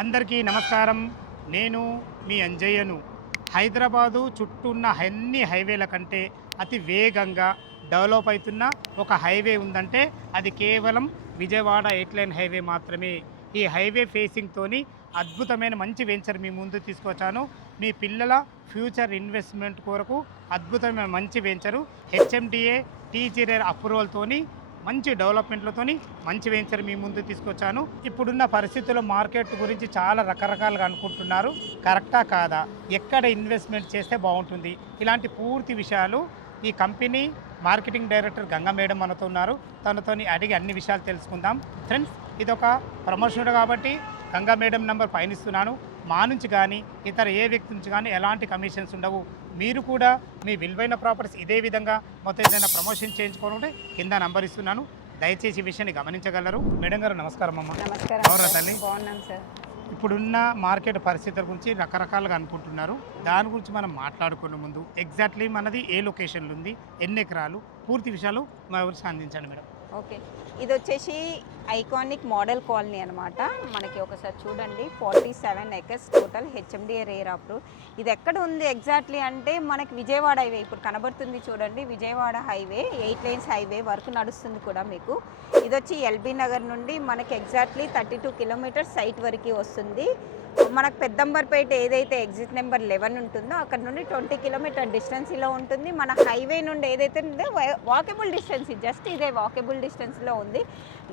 అందరికీ నమస్కారం. నేను మీ అంజయ్యను. హైదరాబాదు చుట్టూ ఉన్న అన్ని హైవేల కంటే అతి వేగంగా డెవలప్ అవుతున్న ఒక హైవే ఉందంటే అది కేవలం విజయవాడ 8 లైన్ హైవే మాత్రమే. ఈ హైవే ఫేసింగ్తోని అద్భుతమైన మంచి వెంచర్ మీ ముందు తీసుకొచ్చాను. మీ పిల్లల ఫ్యూచర్ ఇన్వెస్ట్మెంట్ కొరకు అద్భుతమైన మంచి వెంచరు హెచ్ఎండిఏ టీజీఆర్ అప్రూవల్తోని మంచి డెవలప్మెంట్లతోని మంచి వెంచర్ మీ ముందు తీసుకొచ్చాను. ఇప్పుడున్న పరిస్థితుల్లో మార్కెట్ గురించి చాలా రకరకాలుగా అనుకుంటున్నారు. కరెక్టా కాదా, ఎక్కడ ఇన్వెస్ట్మెంట్ చేస్తే బాగుంటుంది, ఇలాంటి పూర్తి విషయాలు ఈ company marketing director Ganga madam మనతో ఉన్నారు. తనతోని అడిగి అన్ని విషయాలు తెలుసుకుందాం. ఫ్రెండ్స్, ఇదొక ప్రమోషన్ కాబట్టి గంగా మేడం నంబర్ పైన ఇస్తున్నాను. మా నుంచి కానీ ఇతర ఏ వ్యక్తి నుంచి కానీ ఎలాంటి కమిషన్స్ ఉండవు. మీరు కూడా మీ విలువైన ప్రాపర్టీస్ ఇదే విధంగా మొత్తం ఏదైనా ప్రమోషన్ చేయించుకోవాలంటే కింద నంబర్ ఇస్తున్నాను. దయచేసి ఈ విషయాన్ని గమనించగలరు. మేడం గారు నమస్కారం అమ్మ. నమస్కారం అవునా సార్. తల్లి? బాగున్నాం సార్. ఇప్పుడున్న మార్కెట్ పరిస్థితుల గురించి రకరకాలుగా అనుకుంటున్నారు. దాని గురించి మనం మాట్లాడుకునే ముందు ఎగ్జాక్ట్లీ మనది ఏ లొకేషన్లో ఉంది, ఎన్ని ఎకరాలు, పూర్తి విషయాలు మా గురించి అందించండి మేడం. ఓకే, ఇది వచ్చేసి ఐకానిక్ మోడల్ కాలనీ అనమాట. మనకి ఒకసారి చూడండి, 47 acres total HMDA rare approve. ఇది ఎక్కడ ఉంది ఎగ్జాక్ట్లీ అంటే మనకి విజయవాడ హైవే ఇప్పుడు కనబడుతుంది చూడండి. Vijayawada highway 8 lines highway work నడుస్తుంది కూడా మీకు. ఇది వచ్చి ఎల్బీ నగర్ నుండి మనకి ఎగ్జాక్ట్లీ 32 కిలోమీటర్స్ సైట్ వరకు వస్తుంది. మనకు పెద్దంబర్పేట ఏదైతే ఎగ్జిట్ నెంబర్ 11 ఉంటుందో అక్కడ నుండి 20 కిలోమీటర్ డిస్టెన్స్లో ఉంటుంది. మన హైవే నుండి ఏదైతే ఉందో వాకబుల్ డిస్టెన్స్, జస్ట్ ఇదే వాకబుల్ డిస్టెన్స్లో ఉంది.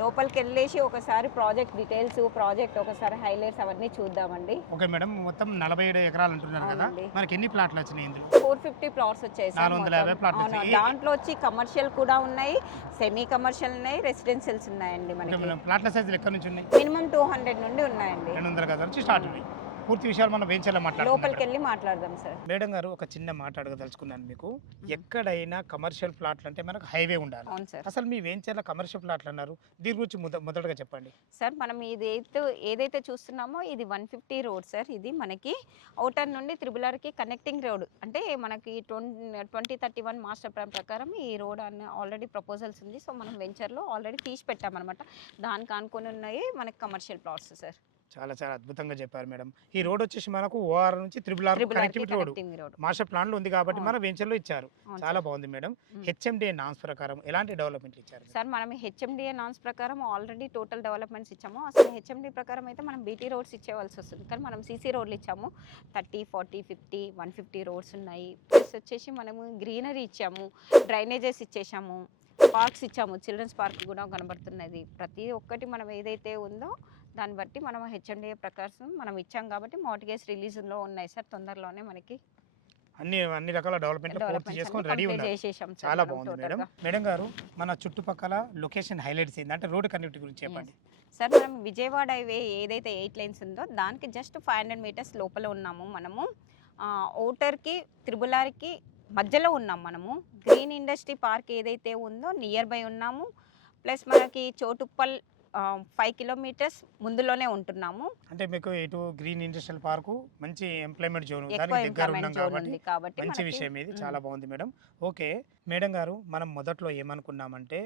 లోపలికి వెళ్ళేసి ఒకసారి ప్రాజెక్ట్ డీటెయిల్స్, ప్రాజెక్ట్ ఒకసారి హైలైట్స్ అవన్నీ చూద్దామండి. ఓకే మేడం, మొత్తం 47 ఎకరాలు అంటున్నారు కదా, అవునండి. మనకి ఎన్ని ప్లాట్లు వచ్చినాయి ఇందులో? 450 ప్లాట్స్ వచ్చాయి సార్. 450 ప్లాట్లు అవును, వచ్చాయి. దాంట్లో వచ్చి కమర్షియల్ కూడా ఉన్నాయి, సెమీ కమర్షియల్ ఉన్నాయి, రెసిడెన్షియల్స్ ఉన్నాయండి. ఓకే మనకి మేడం, ప్లాట్ల సైజులు ఎక్కడి నుంచి ఉన్నాయి? మినిమం 200 నుండి ఉన్నాయండి. 200 గజాల నుంచి స్టార్ట్ ఉన్నాయి. పూర్తి విషయాలు మనం వెంచర్లో లోపలికి మాట్లాడుకుందాం. వెళ్ళి మాట్లాడదాం సార్. మేడం గారు, ఒక చిన్న మాట అడగదలుచుకున్నాను మీకు. ఎక్కడైనా కమర్షియల్ ప్లాట్లు అంటే మనకు హైవే ఉండాలి. అవును సార్. అసలు మీ వెంచర్లో కమర్షియల్ ప్లాట్లు అన్నారు, దీని గురించి మొదటగా చెప్పండి. సార్, మనం ఏదైతే చూస్తున్నామో ఇది 150 రోడ్ సార్. ఇది మనకి అవుటర్ నుండి త్రిబులార్కి కనెక్టింగ్ రోడ్. అంటే మనకి 2031 మాస్టర్ ప్లాన్ ప్రకారం ఈ రోడ్ అన్న ఆల్రెడీ ప్రపోజల్స్ ఉంది. సో మనం వెంచర్లో ఆల్రెడీ తీసి పెట్టామన్నమాట. దానికి అనుకుని ఉన్నాయి మనకి కమర్షియల్ ప్లాట్స్ సార్. చాలా చాలా అద్భుతంగా చెప్పారు మేడం. ఈ రోడ్ వచ్చేసి మనకు ఓఆర్ నుంచి triple connectivity road master plan లో ఉంది కాబట్టి మన వెంచర్ లో ఇచ్చారు. చాలా బాగుంది మేడం. హెచ్ఎండిఏ నామ్స్ ప్రకారం ఎలాంటి డెవలప్మెంట్ ఇచ్చారు సార్? మనం హెచ్ఎండిఏ నామ్స్ ప్రకారం ఆల్రెడీ టోటల్ డెవలప్మెంట్స్ ఇచ్చాము. అసలు హెచ్ఎండి ప్రకారం అయితే మనం బీటీ రోడ్స్ ఇచ్చేవాల్సి వస్తుంది, కానీ మనం సీసీ రోడ్లు ఇచ్చాము. 30, 40, 50, 150 రోడ్స్ ఉన్నాయి. ప్లస్ వచ్చేసి మనము గ్రీనరీ ఇచ్చాము, డ్రైనేజెస్ ఇచ్చేసాము, పార్క్స్ ఇచ్చాము. చిల్డ్రన్స్ పార్క్ కూడా కనబడుతున్నది. ప్రతి ఒక్కటి మనం ఏదైతే ఉందో దాన్ని బట్టి మనం హెచ్ఎండిఏ ప్రకారం మనం ఇచ్చాం కాబట్టి మార్టిగేజ్ రిలీజ్లో ఉన్నాయి సార్. తొందరలోనే మనకి అన్ని రకాల డెవలప్మెంట్ పూర్తి చేసుకొని రెడీ ఉన్నారు. చేసేసాం. చాలా బాగుంది మేడం. మేడం గారు, మన చుట్టుపక్కల లొకేషన్ హైలైట్స్ ఏంటి అంటే రోడ్ కనెక్టివిటీ గురించి చెప్పండి. సార్, మనం విజయవాడ హైవే ఏదైతే 8 లైన్స్ ఉందో దానికి జస్ట్ 500 మీటర్స్ లోపల ఉన్నాము. మనము ఔటర్కి త్రిబులార్కి మధ్యలో ఉన్నాం. మనము గ్రీన్ ఇండస్ట్రీ పార్క్ ఏదైతే ఉందో నియర్ బై ఉన్నాము. ప్లస్ మనకి చోటుప్పల్ 5 కిలోమీటర్స్ ముందులోనే ఉంటున్నాము. అంటే మీకు ఇటు గ్రీన్ ఇండస్ట్రియల్ పార్కు, మంచి ఎంప్లాయ్మెంట్ జోన్ ఎక్కువ ఎంప్లాయ్మెంట్ జోన్ ఉంది కాబట్టి మంచి విషయం ఇది. చాలా బాగుంది మేడం. ఓకే మేడం గారు, మనం మొదట్లో ఏమనుకున్నామంటే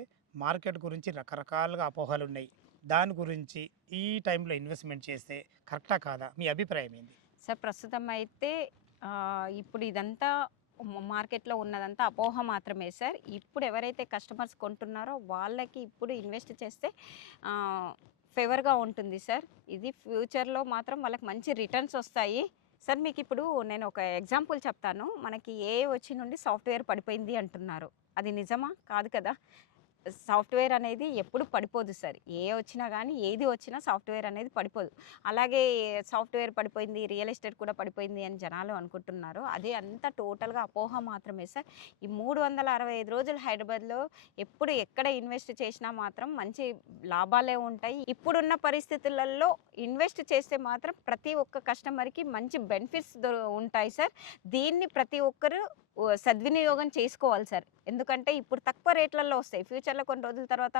మార్కెట్ గురించి రకరకాలుగా అపోహలు ఉన్నాయి. దాని గురించి ఈ టైంలో ఇన్వెస్ట్మెంట్ చేస్తే కరెక్టా కాదా, మీ అభిప్రాయం ఏంటి? సార్, ప్రస్తుతం అయితే ఇప్పుడు ఇదంతా మార్కెట్లో ఉన్నదంతా అపోహ మాత్రమే సార్. ఇప్పుడు ఎవరైతే కస్టమర్స్ కొంటున్నారో వాళ్ళకి ఇప్పుడు ఇన్వెస్ట్ చేస్తే ఫేవర్గా ఉంటుంది సార్. ఇది ఫ్యూచర్లో మాత్రం వాళ్ళకి మంచి రిటర్న్స్ వస్తాయి సార్. మీకు ఇప్పుడు నేను ఒక ఎగ్జాంపుల్ చెప్తాను. మనకి ఏ వచ్చి నుండి సాఫ్ట్వేర్ పడిపోయింది అంటున్నారు, అది నిజమా? కాదు కదా. సాఫ్ట్వేర్ అనేది ఎప్పుడు పడిపోదు సార్. ఏ వచ్చినా కానీ ఏది వచ్చినా సాఫ్ట్వేర్ అనేది పడిపోదు. అలాగే సాఫ్ట్వేర్ పడిపోయింది, రియల్ ఎస్టేట్ కూడా పడిపోయింది అని జనాలు అనుకుంటున్నారు. అదే అంతా టోటల్గా అపోహ మాత్రమే సార్. ఈ 365 రోజులు హైదరాబాద్లో ఎప్పుడు ఎక్కడ ఇన్వెస్ట్ చేసినా మాత్రం మంచి లాభాలే ఉంటాయి. ఇప్పుడున్న పరిస్థితులలో ఇన్వెస్ట్ చేస్తే మాత్రం ప్రతి ఒక్క కస్టమర్కి మంచి బెనిఫిట్స్ ఉంటాయి సార్. దీన్ని ప్రతి ఒక్కరు సద్వినియోగం చేసుకోవాలి సార్. ఎందుకంటే ఇప్పుడు తక్కువ రేట్లలో వస్తాయి. ఫ్యూచర్‌లో కొన్ని రోజుల తర్వాత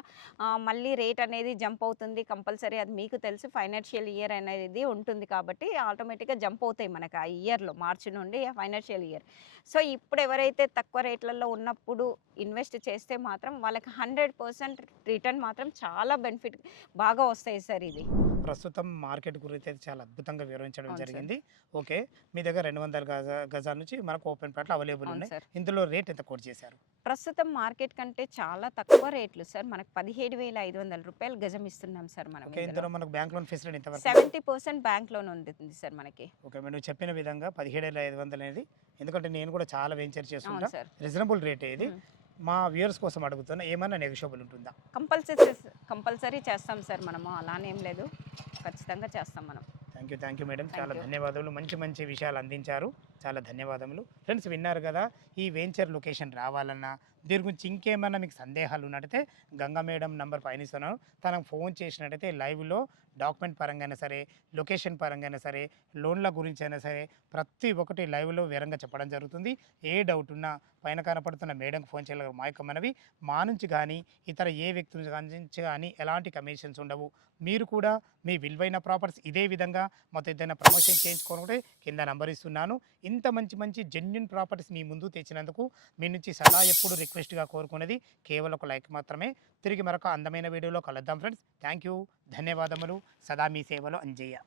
మళ్ళీ రేట్ అనేది జంప్ అవుతుంది. కంపల్సరీ అది మీకు తెలుసు ఫైనాన్షియల్ ఇయర్ అనేది ఉంటుంది కాబట్టి ఆటోమేటిక్‌గా జంప్ అవుతాయి మనకు ఆ ఇయర్‌లో మార్చి నుండి ఫైనాన్షియల్ ఇయర్. సో, ఇప్పుడు ఎవరైతే తక్కువ రేట్లలో ఉన్నప్పుడు ఇన్వెస్ట్ చేస్తే మాత్రం వాళ్ళకి 100% రిటర్న్ మాత్రం చాలా బెనిఫిట్ బాగా వస్తాయి సార్ ఇది. ప్రస్తుతం మార్కెట్ గురించి అయితే చాలా అద్భుతంగా వివరించడం అవును సార్. జరిగింది. ఓకే. మీ దగ్గర 200 గజాల నుంచి మనకు ఓపెన్ ప్లాట్లు అవైలబుల్ అవును ఉన్నాయి. సార్. ఇందులో రేట్ ఎంత కోట్ చేశారు? ప్రస్తుతం మార్కెట్ కంటే చాలా తక్కువ రేట్లు సార్. మనకు రూ. 17,500 గజం ఇస్తున్నాం సార్ మనం ఓకే. ఇందులో. ఇందులో మనకు బ్యాంక్ లోన్ ఫెసిలిటీ ఎంతవరకు? 70% బ్యాంక్ లోన్ ఉంటుంది సార్ మనకి. ఓకే. మీరు చెప్పిన విధంగా 17,500 అనేది, ఎందుకంటే నేను కూడా చాలా వెంచర్ అవును చేస్తుంటా. సార్. రీజనబుల్ రేటే ఇది. హ్మ్. మా వ్యూయర్స్ కోసం అడుగుతున్నా, ఏమన్నా నెగోషియబుల్ ఉంటుందా? కంపల్సరీ చేస్తాం సార్ మనము. అలానేం లేదు. ఖచ్చితంగా చేస్తాం మనం. Thank you madam. థ్యాంక్ చాలా యూ. ధన్యవాదాలు. మంచి విషయాలు అందించారు. చాలా ధన్యవాదములు. ఫ్రెండ్స్ విన్నారు కదా, ఈ వెంచర్ లొకేషన్ రావాలన్నా, దీని గురించి ఇంకేమన్నా మీకు సందేహాలు ఉన్నట్టయితే గంగా మేడం నంబర్ పైన ఇస్తున్నాను. తనకు ఫోన్ చేసినట్టయితే లైవ్లో డాక్యుమెంట్ పరంగా సరే, లొకేషన్ పరంగా సరే, లోన్ల గురించి అయినా సరే, ప్రతి ఒక్కటి లైవ్లో వివరంగా చెప్పడం జరుగుతుంది. ఏ డౌట్ ఉన్నా పైన కనపడుతున్న మేడంకి ఫోన్ చేయగలరు. మా యొక్క మనవి, మా నుంచి కానీ ఇతర ఏ వ్యక్తుల నుంచి కానీ ఎలాంటి కమిషన్స్ ఉండవు. మీరు కూడా మీ విలువైన ప్రాపర్టీస్ ఇదే విధంగా మాతో ఏదైనా ప్రమోషన్ చేయించుకోనుంటే కింద నంబర్ ఇస్తున్నాను. ఇంత మంచి జెన్యూన్ ప్రాపర్టీస్ మీ ముందు తెచ్చినందుకు మీ నుంచి సదా ఎప్పుడు రిక్వెస్ట్గా కోరుకునేది కేవలం ఒక లైక్ మాత్రమే. తిరిగి మరొక అందమైన వీడియోలో కలుద్దాం ఫ్రెండ్స్. Thank you. ధన్యవాదములు. సదా మీ సేవలో అంజయ్య.